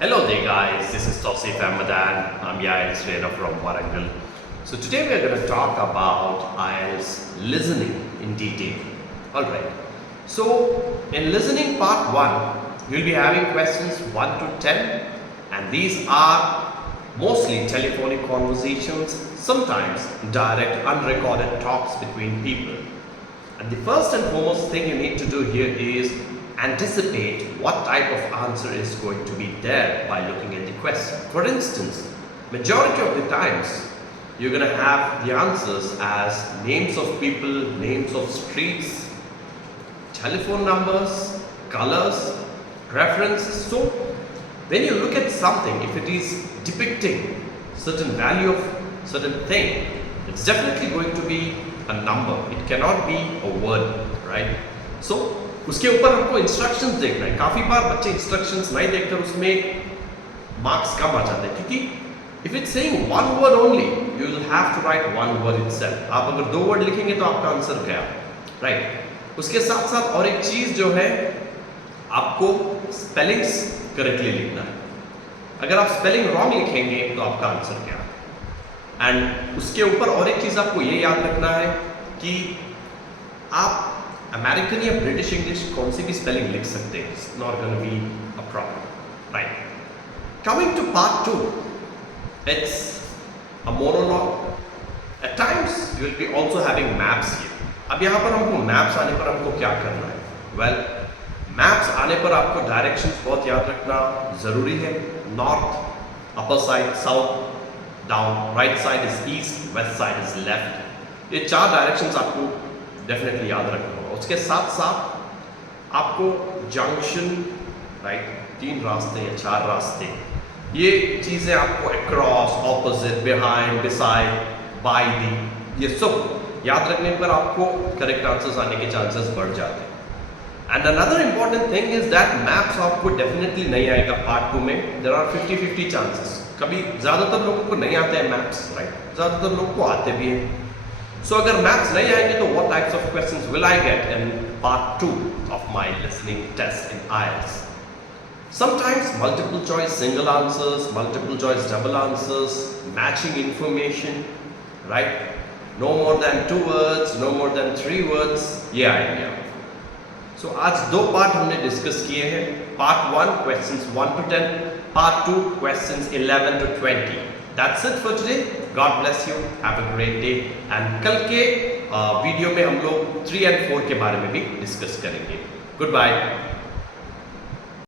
Hello there guys, this is Tausif Ahmadan. I'm IELTS trainer from Warangal. So today we're going to talk about IELTS listening in detail. Alright, so in listening part 1, you'll be having questions 1 to 10 and these are mostly telephonic conversations, sometimes direct unrecorded talks between people. And the first and foremost thing you need to do here is anticipate what type of answer is going to be there by looking at the question. For instance, majority of the times you're going to have the answers as names of people, names of streets, telephone numbers, colors, preferences. So when you look at something, if it is depicting certain value of certain thing, it's definitely going to be a number. It cannot be a word, right? So उसके ऊपर हमको इंस्ट्रक्शंस देखना है. काफ़ी बार बच्चे इंस्ट्रक्शंस नहीं देखकर उसमें मार्क्स कम आ जाते हैं क्योंकि if it's saying one word only you will have to write one word itself. आप अगर 2 वर्ड लिखेंगे तो आपका आंसर क्या, राइट. उसके साथ साथ और एक चीज़ जो है, आपको स्पेलिंग्स करेक्टली लिखना है. अगर आप स्पेलिंग रॉन्ग लिखेंगे तो आपका आंसर क्या. एंड उसके ऊपर और एक चीज़ आपको ये याद रखना है कि आप अमेरिकन या ब्रिटिश इंग्लिश कौन सी भी स्पेलिंग लिख सकते हैं. It's not gonna be a problem, right. Coming to part 2, it's a monologue. At times you will be also having maps here. अब यहाँ पर हमको मैप्स आने पर हमको क्या करना है. वेल, मैप्स आने पर आपको डायरेक्शंस बहुत याद रखना ज़रूरी है. North, upper side south, down, right side is east, west side is left. ये 4 डायरेक्शंस आपको डेफिनेटली याद रखना होगा. उसके साथ साथ आपको जंक्शन, राइट, 3 रास्ते या 4 रास्ते, ये चीज़ें आपको across, opposite, behind, beside, by the, ये सब याद रखने पर आपको करेक्ट आंसर्स आने के चांसेस बढ़ जाते हैं. And another important thing is that maps आपको डेफिनेटली नहीं आएगा पार्ट 2 में. There are 50-50 chances. कभी ज़्यादातर लोगों को नहीं आते हैं मैप्स, राइट, ज़्यादातर लोगों को आते भी हैं. So अगर मैथ्स नहीं आएंगे तो what types of questions will I get in part 2 of my listening test in IELTS? Sometimes multiple choice single answers, multiple choice double answers, matching information, right? No more than 2 words, no more than 3 words, ये आएंगे. So आज 2 पार्ट हमने डिस्कस किए हैं. Part 1 questions 1 to 10, part 2 questions 11 to 20. That's it for today. God bless you. Have a great day. And कल के वीडियो में हम लोग 3 and 4 के बारे में भी डिस्कस करेंगे. Goodbye.